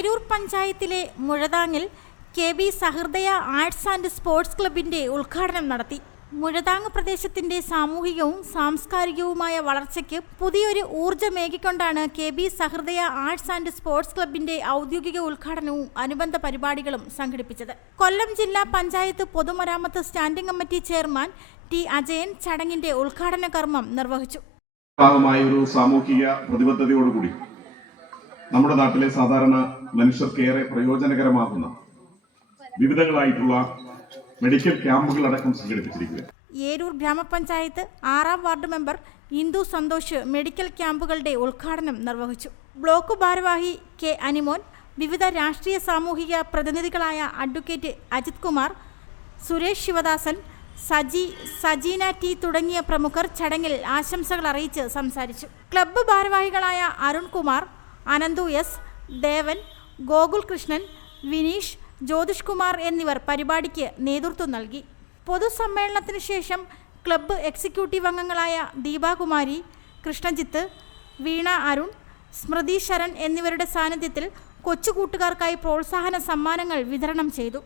ഏരൂർ പഞ്ചായത്തിലെ മുഴതാങ്ങിൽ KB. Sahrudaya arts and sports ക്ലബിന്റെ ഉദ്ഘാടനം നടത്തി. മുഴതാങ് പ്രദേശത്തിന്റെ സാമൂഹികവും സാംസ്കാരികവുമായ വളർച്ചയ്ക്ക് പുതിയൊരു ഊർജ്ജമേകിക്കൊണ്ടാണ് KB. Sahrudaya arts and sports ക്ലബിന്റെ ഔദ്യോഗിക ഉദ്ഘാടനവും അനുബന്ധ പരിപാടികളും സംഘടിപ്പിച്ചത്. കൊല്ലം ജില്ലാ പഞ്ചായത്ത് പൊതുമരാമത്ത് standing committee chairman T. Ajayan ചടങ്ങിന്റെ ഉദ്ഘാടന കർമ്മം നിർവഹിച്ചു. ഒരു സാമൂഹിക പ്രതിബദ്ധതയോടുകൂടി നമ്മുടെ നാട്ടിലെ സാധാരണ മനുഷ്യർക്കേറെ പ്രയോജനകരമാകുന്ന വിവിധങ്ങളായിട്ടുള്ള മെഡിക്കൽ ക്യാമ്പുകൾ അടക്കം സംഘടിപ്പിച്ചിരിക്കുക. ഏരൂർ ഗ്രാമപഞ്ചായത്ത് 6ാം ward member Indu Santhosh medical ക്യാമ്പുകളുടെ ഉദ്ഘാടനം നിർവഹിച്ചു. ബ്ലോക്ക് ഭാരവാഹി കെ. അനിമോൻ, വിവിധ രാഷ്ട്രീയ സാമൂഹിക പ്രതിനിധികളായ അഡ്വക്കേറ്റ് അജിത് കുമാർ, സുരേഷ് ശിവദാസൻ, സജീന ടി തുടങ്ങിയ പ്രമുഖർ ചടങ്ങിൽ ആശംസകൾ അറിയിച്ച് സംസാരിച്ചു. ക്ലബ്ബ് ഭാരവാഹികളായ അരുൺകുമാർ, അനന്തു എസ്, ദേവൻ, ഗോകുൽ കൃഷ്ണൻ, വിനീഷ്, ജ്യോതിഷ് കുമാർ എന്നിവർ പരിപാടിക്ക് നേതൃത്വം നൽകി. പൊതുസമ്മേളനത്തിന് ശേഷം ക്ലബ്ബ് എക്സിക്യൂട്ടീവ് അംഗങ്ങളായ ദീപാകുമാരി, കൃഷ്ണജിത്ത്, വീണ അരുൺ, സ്മൃതി ശരൺ എന്നിവരുടെ സാന്നിധ്യത്തിൽ കൊച്ചുകൂട്ടുകാർക്കായി പ്രോത്സാഹന സമ്മാനങ്ങൾ വിതരണം ചെയ്തു.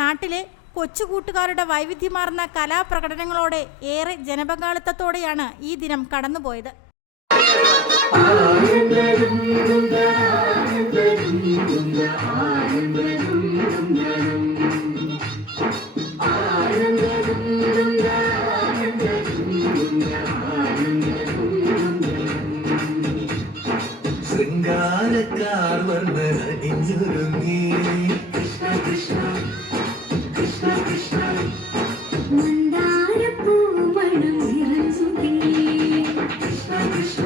നാട്ടിലെ കൊച്ചുകൂട്ടുകാരുടെ വൈവിധ്യമാർന്ന കലാപ്രകടനങ്ങളോടെ ഏറെ ജനപങ്കാളിത്തത്തോടെയാണ് ഈ ദിനം കടന്നുപോയത്. ശൃംഗാരക്കാർ വന്ന് അണിഞ്ഞൊരുങ്ങി കൃഷ്ണ കൃഷ്ണ കൃഷ്ണ കൃഷ്ണ മന്ദാരപ്പൂവണം നിറഞ്ഞുകി കൃഷ്ണ കൃഷ്ണ.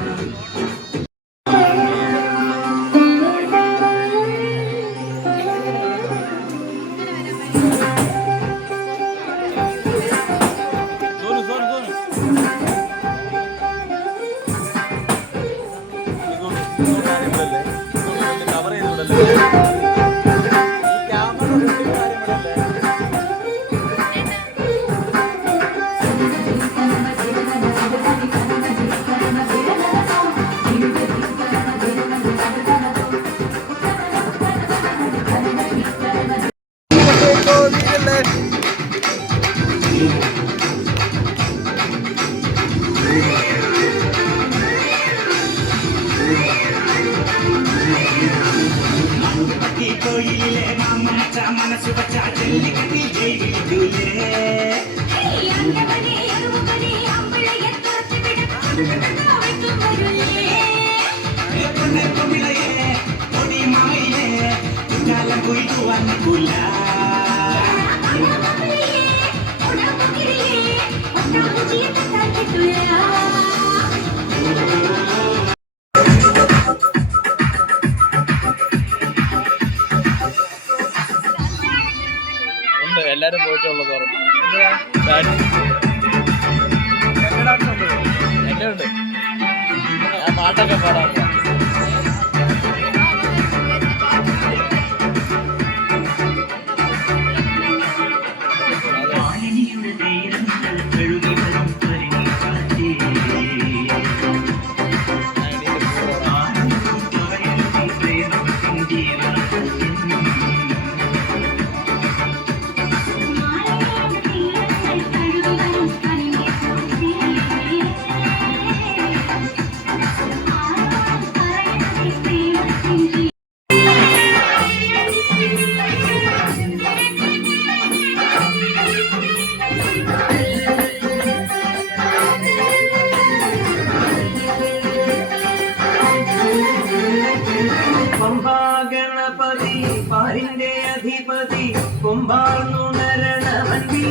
എല്ലാരും പോയിട്ടുള്ളത് എന്നുണ്ട്. ഞാൻ പാട്ടൊക്കെ പാടാറുണ്ട്. ഗണപതി പാരിന്റെ അധിപതി കുംഭാർന്നുണരണവന്തി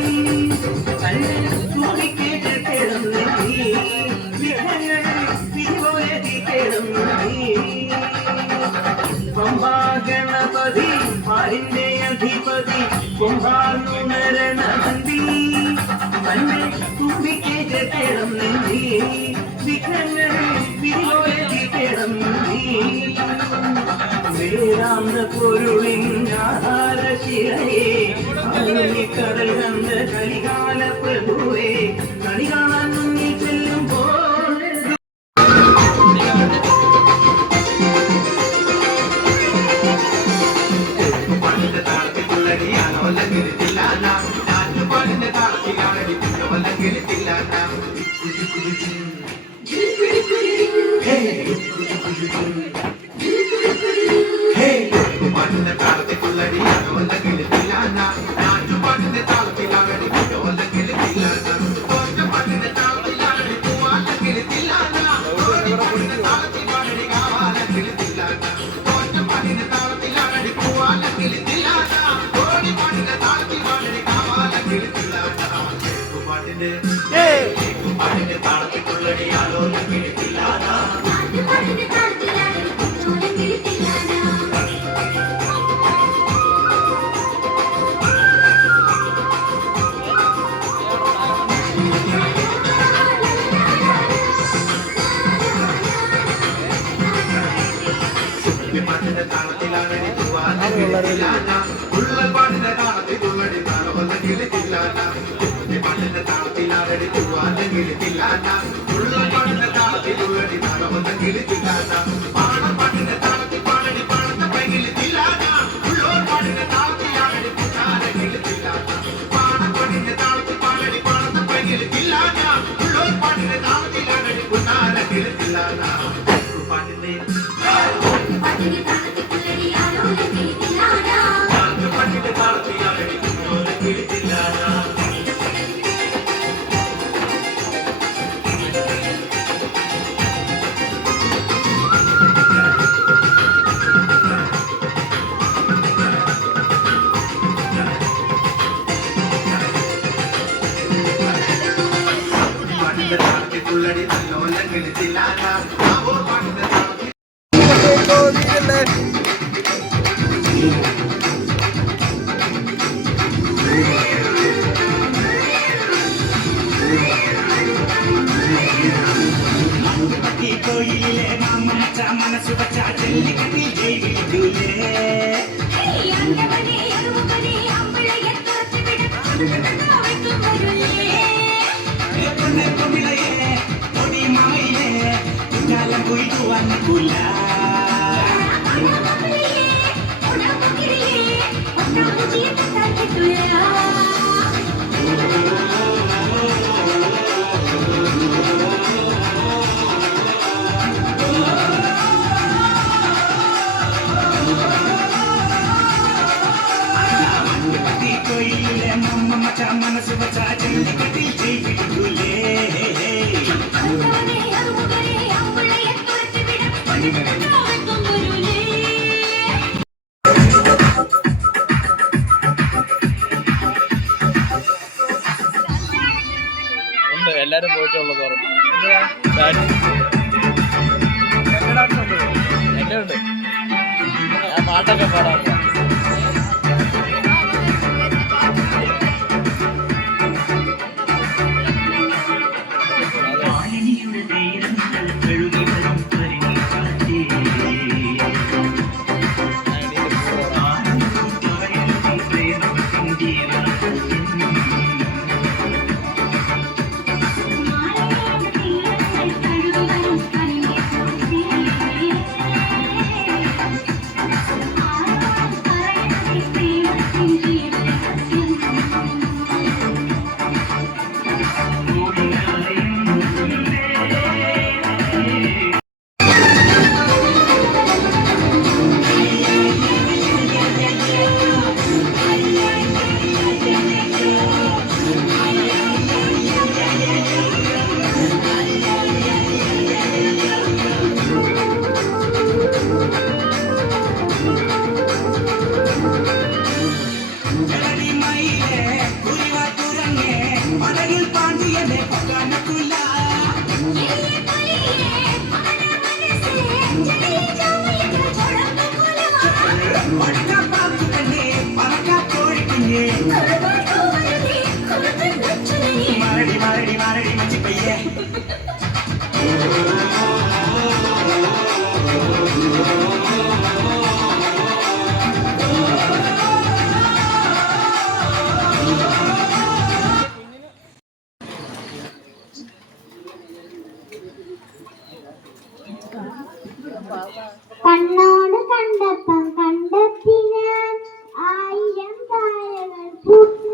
ഗണപതി പാരിന്റെ അധിപതി കുംഭാർന്നുണരണവന്തി തുമ്പിക്കേളം നെന്തി വിഘ്നങ്ങൾ വിധിയോരം വേദാന്ത പൊരുളിൻ ആഹാരശിരയെ കടൽ കണ്ട കലികാല പ്രഭുവേ കളി കാണാൻ മുന്നിൽ ചെല്ലുമ്പോൾ മനസ്സ് വച്ച ജല്ലിക്കട്ടിൽ ജയിലിലൂലേ മനസ്സ് വച്ച ജല്ലിക്കട്ടിൽ ജയിലിലൂലേ ഉണ്ട്, എല്ലാരും പോയിട്ടുള്ളത് പറഞ്ഞു. എന്നെ ഉണ്ട്, ഞാൻ പാട്ടൊക്കെ പാടാറുണ്ട്. കണ്ണോട് കണ്ടപ്പം കണ്ടെത്തി ഞാൻ 1000 താരകൾ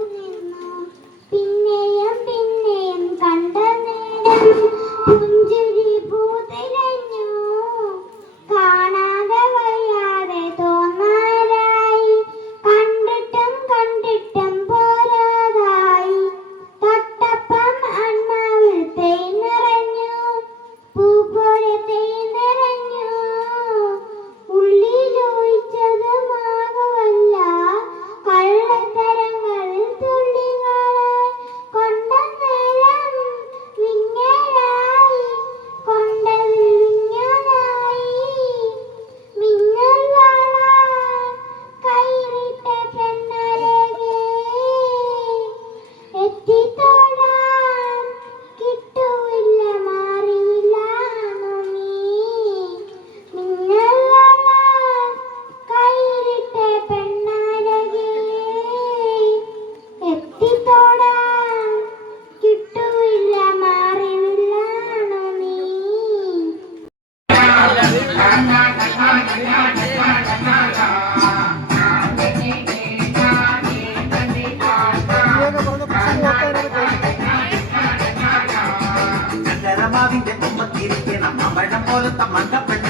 പോലത്തെ മണ്ടപ്പെണ്ണ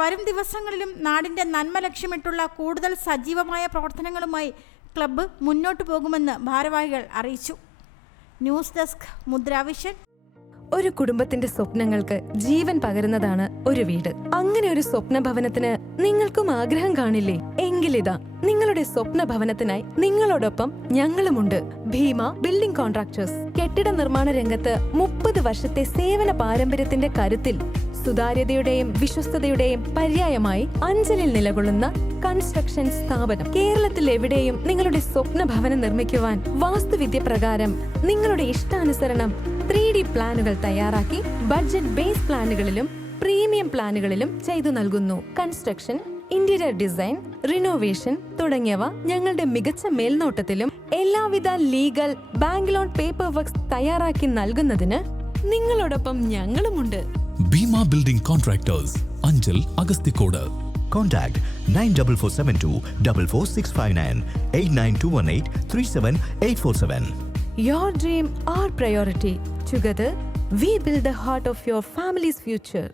വരും ദിവസങ്ങളിലും നാടിന്റെ നന്മ ലക്ഷ്യമിട്ടുള്ള കൂടുതൽ സജീവമായ പ്രവർത്തനങ്ങളുമായി ക്ലബ്ബ് മുന്നോട്ടു പോകുമെന്ന് ഭാരവാഹികൾ അറിയിച്ചു. News desk Mudravision. ഒരു കുടുംബത്തിന്റെ സ്വപ്നങ്ങൾക്ക് ജീവൻ പകരുന്നതാണ് ഒരു വീട്. അങ്ങനെ ഒരു സ്വപ്ന ഭവനത്തിന് നിങ്ങൾക്കും ആഗ്രഹം കാണില്ലേ? എങ്കിലിതാ നിങ്ങളുടെ സ്വപ്ന ഭവനത്തിനായി നിങ്ങളോടൊപ്പം ഞങ്ങളുമുണ്ട്. Bheema building contractors. കെട്ടിട നിർമ്മാണ രംഗത്ത് 30 വർഷത്തെ സേവന പാരമ്പര്യത്തിന്റെ കരുത്തിൽ സുതാര്യതയുടെയും വിശ്വസ്തതയുടെയും പര്യായമായി അഞ്ചലിൽ നിലകൊള്ളുന്ന കൺസ്ട്രക്ഷൻ സ്ഥാപനം. കേരളത്തിൽ എവിടെയും നിങ്ങളുടെ സ്വപ്ന ഭവനം നിർമ്മിക്കുവാൻ വാസ്തുവിദ്യ പ്രകാരം നിങ്ങളുടെ ഇഷ്ടാനുസരണം 3D പ്ലാനുകൾ തയ്യാറാക്കി ബഡ്ജറ്റ് ബേസ് പ്ലാനുകളിലും പ്രീമിയം പ്ലാനുകളിലും ചെയ്തു നൽകുന്നു. കൺസ്ട്രക്ഷൻ, ഇന്റീരിയർ ഡിസൈൻ, റിനോവേഷൻ തുടങ്ങിയവ ഞങ്ങളുടെ മികച്ച മേൽനോട്ടത്തിലും എല്ലാവിധ legal bank loan paper works തയ്യാറാക്കി നൽകുന്നതിന് നിങ്ങളോടൊപ്പം ഞങ്ങളുമുണ്ട്. Bheema building contractors, Anchal, Agasthikode. Contact 94472 44659 89218 37847. Your dream, our priority. Together, we build the heart of your family's future.